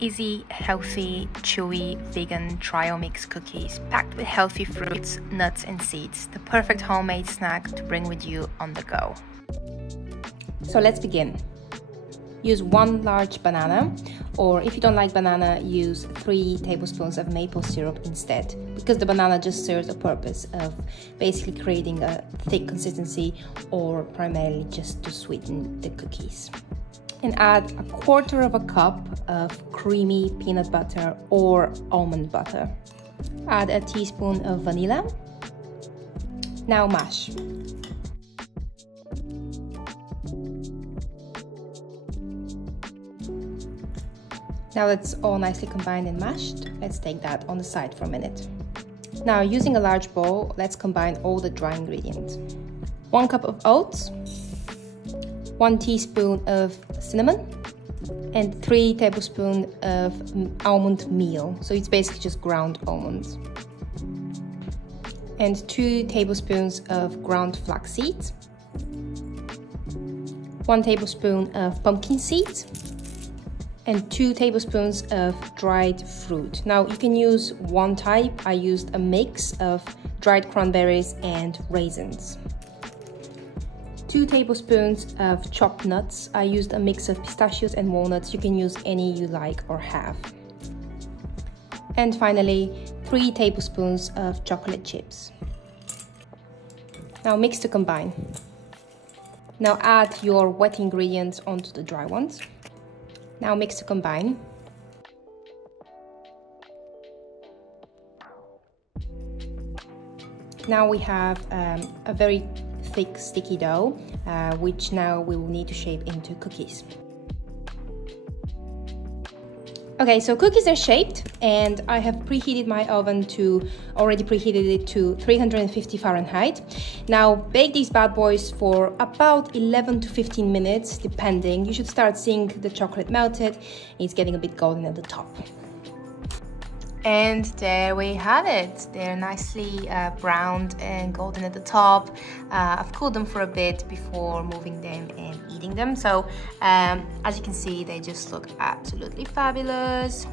Easy, healthy, chewy, vegan trio mix cookies packed with healthy fruits, nuts and seeds. The perfect homemade snack to bring with you on the go. So let's begin. Use 1 large banana, or if you don't like banana, use 3 tablespoons of maple syrup instead, because the banana just serves a purpose of basically creating a thick consistency or primarily just to sweeten the cookies. And add 1/4 cup of creamy peanut butter or almond butter. Add a teaspoon of vanilla. Now mash. Now that's all nicely combined and mashed, let's take that on the side for a minute. Now, using a large bowl, let's combine all the dry ingredients. 1 cup of oats, 1 teaspoon of cinnamon, and 3 tablespoons of almond meal. So it's basically just ground almonds. And 2 tablespoons of ground flaxseed, 1 tablespoon of pumpkin seeds, and 2 tablespoons of dried fruit. Now you can use one type. I used a mix of dried cranberries and raisins. 2 tablespoons of chopped nuts. I used a mix of pistachios and walnuts. You can use any you like or have. And finally, 3 tablespoons of chocolate chips. Now mix to combine. Now add your wet ingredients onto the dry ones. Now mix to combine. Now we have a very thick sticky dough, which now we will need to shape into cookies. Okay, so cookies are shaped, and I have preheated my oven already preheated it to 350 Fahrenheit. Now bake these bad boys for about 11 to 15 minutes, depending. You should start seeing the chocolate melted. It's getting a bit golden at the top. And there we have it. They're nicely browned and golden at the top. I've cooled them for a bit before moving them and eating them. So as you can see, they just look absolutely fabulous.